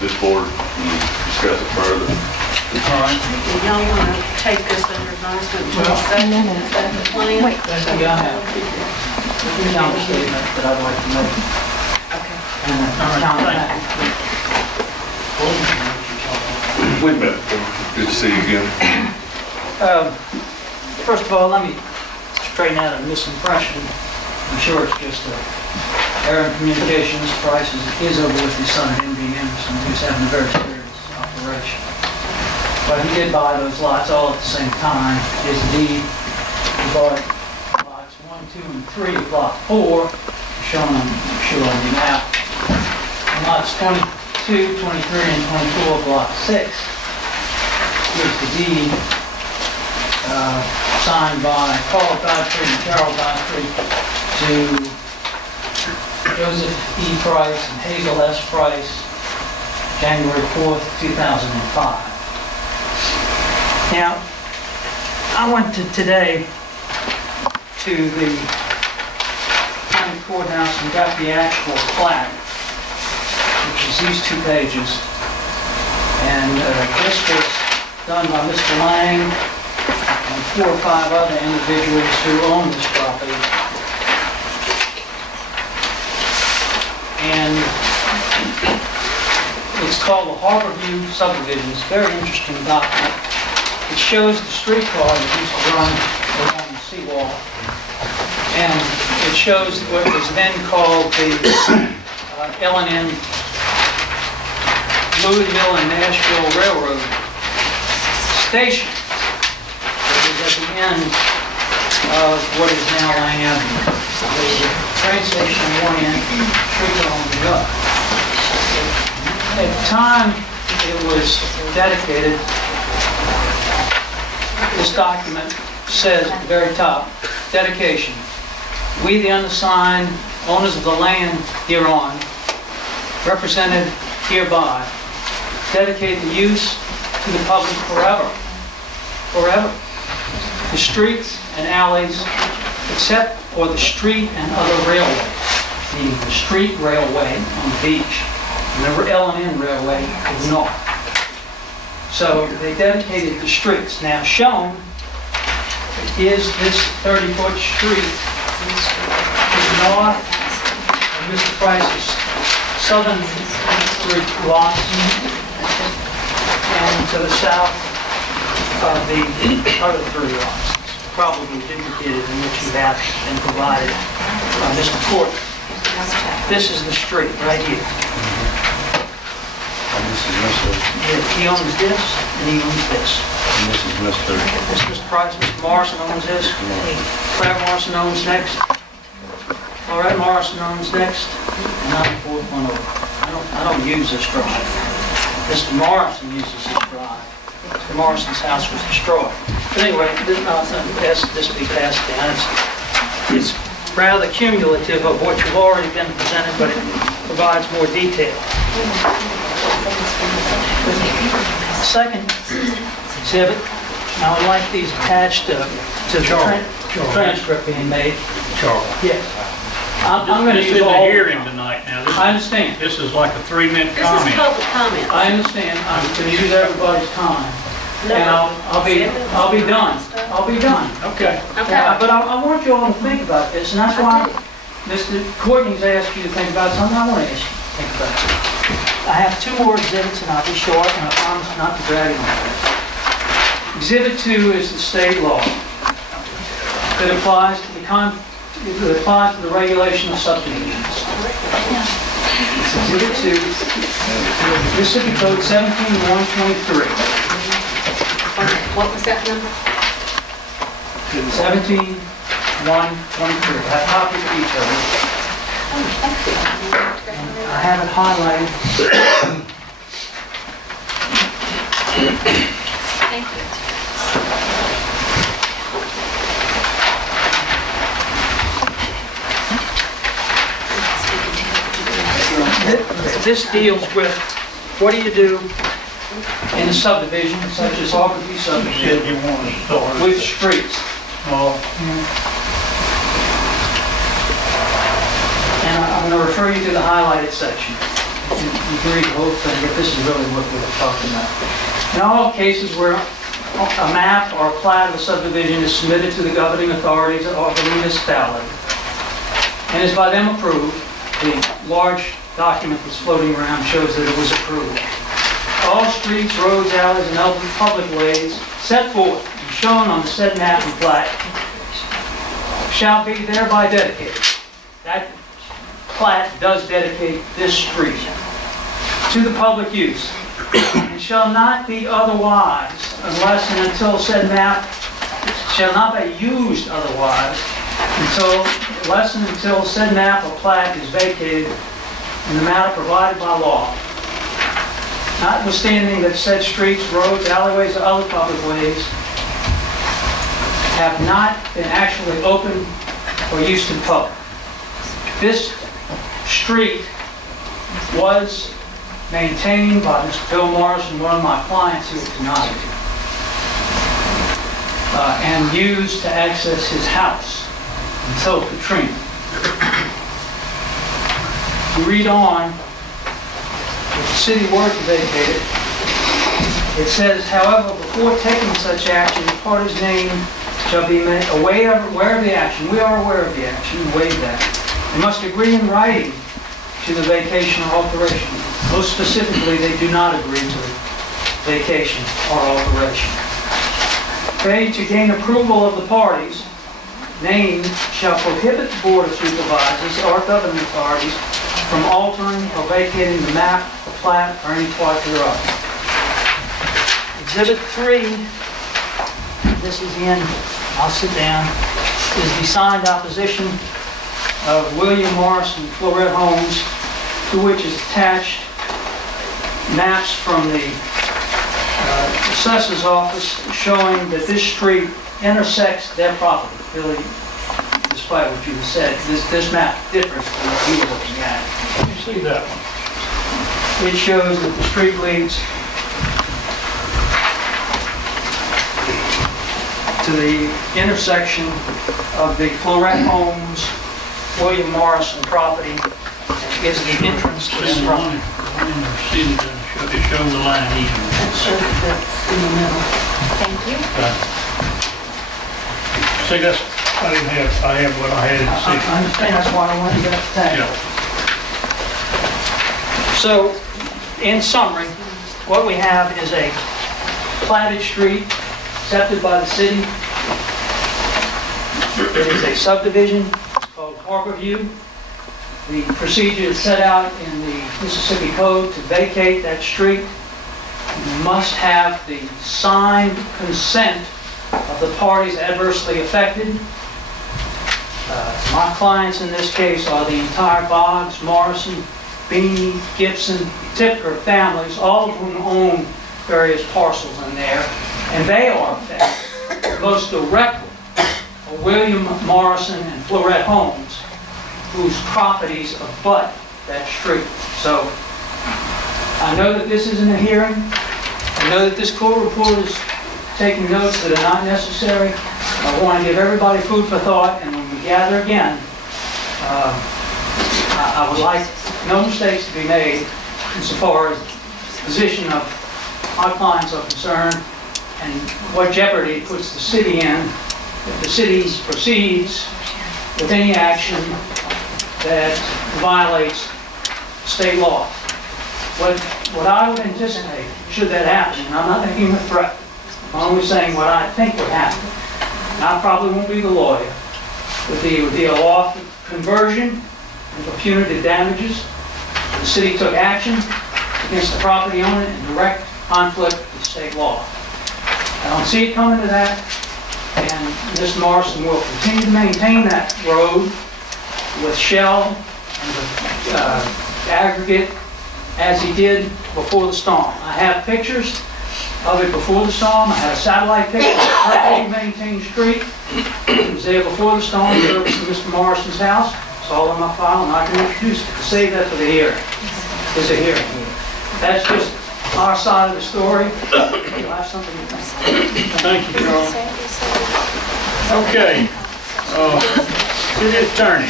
this board and discuss it further. All right. Y'all want to take this under advisement? Well, Is that the plan? Wait. That's the I have. The counter statement that I'd like to make. Okay. And a counter back. Wait a minute. Good to see you again. First of all, let me straighten out a misimpression. I'm sure it's just an error in communication. This price is over with his son at MD Anderson, who's having a very serious operation. But he did buy those lots all at the same time. His deed, he bought lots 1, 2, and 3 of lot 4, shown on the map. And lots 22, 23, and 24 of lot 6. Here's the deed signed by Paul Godfrey and Carol Godfrey to Joseph E. Price and Hazel S. Price, January 4th, 2005. Now, I went today to the county courthouse and got the actual plat, which is these 2 pages. And this was done by Mr. Lang and 4 or 5 other individuals who own this property. And it's called the Harborview Subdivision. It's a very interesting document. It shows the streetcar that used to run along the seawall. And it shows what was then called the L&N Louisville and Nashville Railroad Station. It was at the end of what is now Lang Avenue. There's a train station on one end, streetcar on the other. At the time it was dedicated, this document says at the very top, dedication. We, the undersigned, owners of the land hereon, represented hereby, dedicate the use to the public forever. Forever. The streets and alleys, except for the street and other railway, meaning the street railway on the beach, and the L&N railway to the north. So they dedicated the streets. Now shown is this 30-foot street to the north of Mr. Price's southern lots and to the south of the other 3 lots. It's probably duplicated in what you have been provided by Mr. Porter. This is the street right here. He owns this, and he owns this. And this is Mr. This is Mr. Price. Mr. Morrison owns this. Claire Morrison owns next. All right, Morrison owns next. And I'm the 4th one over. I don't use this drive. Mr. Morrison uses this drive. Mr. Morrison's house was destroyed. But anyway, this be passed down. It's rather cumulative of what you've already been presented, but it provides more detail. Second exhibit, I would like these attached to the transcript being made. Charles. Yes. I'm going to This use isn't all. a hearing tonight now. I understand. This is like a 3-minute This is comment. public comment. I understand. I'm going to use everybody's time, and I'll be done. I'll be done. Okay. Okay. But I want you all to think about this, and that's why Mr. Courtney's asked you to think about something. I want to ask you to think about it. I have 2 more exhibits, and I'll be short, and I promise not to drag it on. Exhibit 2 is the state law that applies to the regulation of subdivisions. It's Exhibit 2, Mississippi Code 17-123. What was that number? 17-123. I have copies of each of them. I have it highlighted. Thank you. This deals with what do you do in a subdivision, such as Harborview You subdivision, said you want to start. with streets. And I'm going to refer you to the highlighted section. you can read the whole thing, but this is really what we're talking about. In all cases where a map or a plat of a subdivision is submitted to the governing authorities of the municipality and is by them approved, the large document that's floating around shows that it was approved. All streets, roads, alleys, and other public ways set forth and shown on the said map and plat shall be thereby dedicated. That plat does dedicate this street to the public use, and shall not be otherwise unless and until said map shall not be used otherwise unless and until said map or plat is vacated in the manner provided by law. Notwithstanding that said streets, roads, alleyways, or other public ways have not been actually opened or used in public. This street was maintained by Mr. Bill Morrison, one of my clients here tonight, and used to access his house until Katrina. You read on, if the city were to vacate it, it says, however, before taking such action, the party's name shall be made aware of the action. We are aware of the action, waive that. They must agree in writing to the vacation or alteration. Most specifically, they do not agree to the vacation or alteration. They, to gain approval of the parties named, shall prohibit the Board of Supervisors or governing authorities from altering or vacating the map, the plat, or any part thereof. Exhibit 3, this is the end, I'll sit down, is the signed opposition of William Morrison Florette Homes, to which is attached maps from the assessor's office showing that this street intersects their property. Really, despite what you said, this map differs from what you were looking at. Let me see that one. It shows that the street leads to the intersection of the Florette Homes, William Morrison property, and is the entrance to this property. It shows the line here. That's in the middle. Thank you. See, that's, I have what I had in I the understand, that's why I wanted to get up the table. Yeah. So, in summary, what we have is a platted street accepted by the city. It is a subdivision called Harborview. The procedure is set out in the Mississippi Code to vacate that street. You must have the signed consent of the parties adversely affected. My clients in this case are the entire Boggs, Morrison, Beanie, Gibson, Tipker families, all of whom own various parcels in there, and they are affected most directly are William Morrison and Florette Homes, whose properties abut that street. So I know that this isn't a hearing. I know that this court report is taking notes that are not necessary. I want to give everybody food for thought, and when we gather again, I would like no mistakes to be made insofar as the position of my clients are concerned and what jeopardy it puts the city in if the city proceeds with any action that violates state law. What I would anticipate, should that happen, and I'm not making a threat, I'm only saying what I think would happen, and I probably won't be the lawyer, would be a law for conversion and for punitive damages. The city took action against the property owner in direct conflict with state law. I don't see it coming to that, and Mr. Morrison will continue to maintain that road with shell and with aggregate as he did before the storm. I have pictures of it before the storm. I have a satellite picture of a perfectly maintained street. It was there before the storm, servicing Mr. Morrison's house. It's all in my file, and I can introduce it. Save that for the hearing. There's a hearing here. That's just our side of the story. You'll have something to think. Thank you, Charles. Okay. City Attorney.